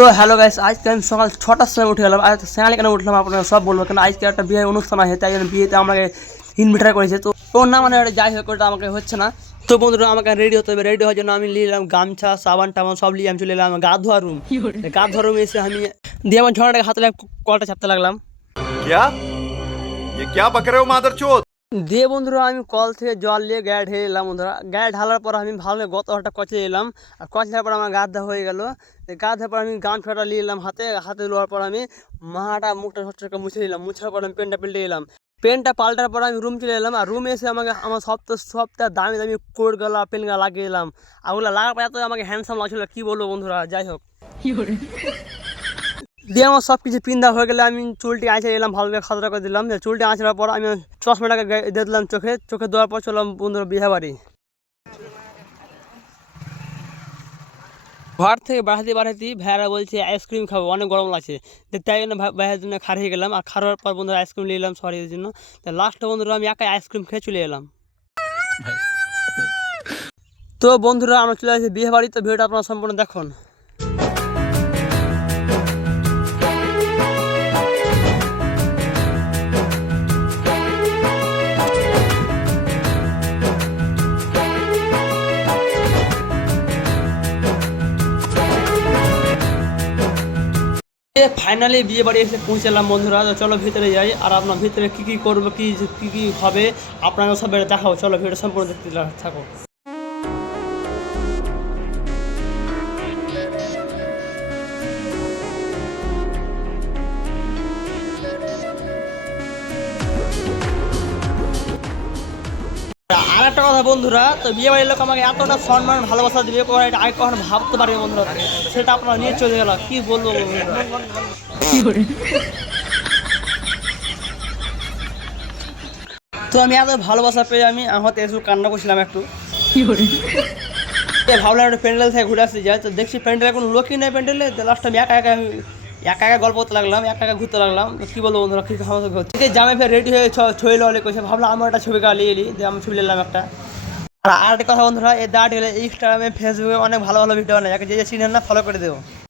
তো hello guys, আজকে আমি সকাল 6টার সময় উঠে গেলাম। আর সকালে কেন উঠলাম আপনারা সব বলবো, কারণ আজকে একটা বিয়ে অনুষ্ঠান আছে, তাই জন্য বিয়েতে আমাকে ইনভাইটার করেছে। তো ওর না মানে যাই হোক, ওটা আমাকে হচ্ছে না। তো বন্ধুরা আমাকে রেডি হতে হবে, রেডি হওয়ার জন্য আমি নিয়ে এলাম গামছা, সাবান টাবান সব নিয়ে আমি চলে এলাম গা ধোয়া রুম। গা ধোয়া রুমে এসে আমি দিয়ে আমার ঝড়াটাকে হাতে কলটা চাপতে লাগলাম। क्या ये क्या बक रहे हो मादरचोद। দিয়ে বন্ধুরা আমি কল থেকে জল নিয়ে গায়ে ঢেলে এলাম। বন্ধুরা গায়ে ঢালার পর আমি ভালো গত হাতটা কচলে এলাম, আর কচলার পর আমার গা ধোয়া হয়ে গেল। গা ধোয়ার পর আমি গামছাটা নিয়ে এলাম হাতে হাতে নেওয়ার পর আমি মাটা মুখটা সচ্ছকে মুছে নিলাম। মুছার পর আমি পেনটা পেল্টে এলাম। পেনটা পাল্টার পর আমি রুম চলে এলাম, আর রুমে এসে আমাকে আমার সবটা দামি দামি কোট গলা পেন গলা লাগিয়ে এলাম। আর ওগুলো লাগার পর এত আমাকে হ্যান্ডসাম লাগছিল, কী বলবো বন্ধুরা। যাই হোক, দিয়ে আমার সব কিছু পিন্ধা হয়ে গেলে আমি চুলটি আঁচড়ে এলাম, ভালোভাবে খাতরা করে দিলাম। চুলটি আঁচড়ার পর আমি চশমাটাকে দিয়ে দিলাম চোখে, চোখে দেওয়ার পর চললাম বন্ধুরা বিয়ে বাড়ি। ঘর থেকে বাড়াতেই ভাইয়ারা বলছে আইসক্রিম খাবো, অনেক গরম লাগছে। তাই জন্য ভাইয়ের জন্য খাড়িয়ে গেলাম, আর খাওয়ার পর বন্ধুরা আইসক্রিম নিয়ে এলাম সরিয়ে জন্য। লাস্টে বন্ধুরা আমি একাই আইসক্রিম খেয়ে চলে এলাম। তো বন্ধুরা আমরা চলে আসছি বিয়ে বাড়ি। তো ভিডিওটা আপনারা সম্পূর্ণ দেখুন। ফাইনালি বিয়ে বাড়ি এসে পৌঁছালাম বন্ধুরা। তো চলো ভিতরে যাই, আর আপনার ভিতরে কী কী করবো, কী হবে আপনাকে সব দেখাবো। চলো ভিডিও সম্পূর্ণ দেখতে থাকো। আর একটা কথা বন্ধুরা, তো বিয়ে বাড়ির লোক আমাকে এতটা সম্মান ভালোবাসা দিবে এটা আগে কখনো ভাবতে পারি বন্ধুরা। সেটা আপনারা নিয়ে চলে গেল, কি বলবো। তো আমি এত ভালোবাসা পেয়ে আমি হয়তো একটু কান্না করছিলাম একটু। ভাবলাম একটা প্যান্ডেল থেকে ঘুরে আসতে যায়, তো দেখছি প্যান্ডেলে কোনো লোকই নেই। প্যান্ডেলে লাস্ট আমি একা একা গল্প করতে লাগলাম, একা ঘুরতে লাগলাম। কী বলবো বন্ধুরা, কী সমস্যা হচ্ছে। জামে ফের রেডি হয়ে ছবি ললে কইছে, ভাবলাম আমার একটা ছবি নিয়ে এলি, যে আমি ছবি নিলাম একটা। আর একটা কথা বন্ধুরা, এই দাঁড় গেলে ইনস্টাগ্রামে ফেসবুকে অনেক ভালো ভালো ভিডিও বানায়, যে চিনেন না ফলো করে দেবো।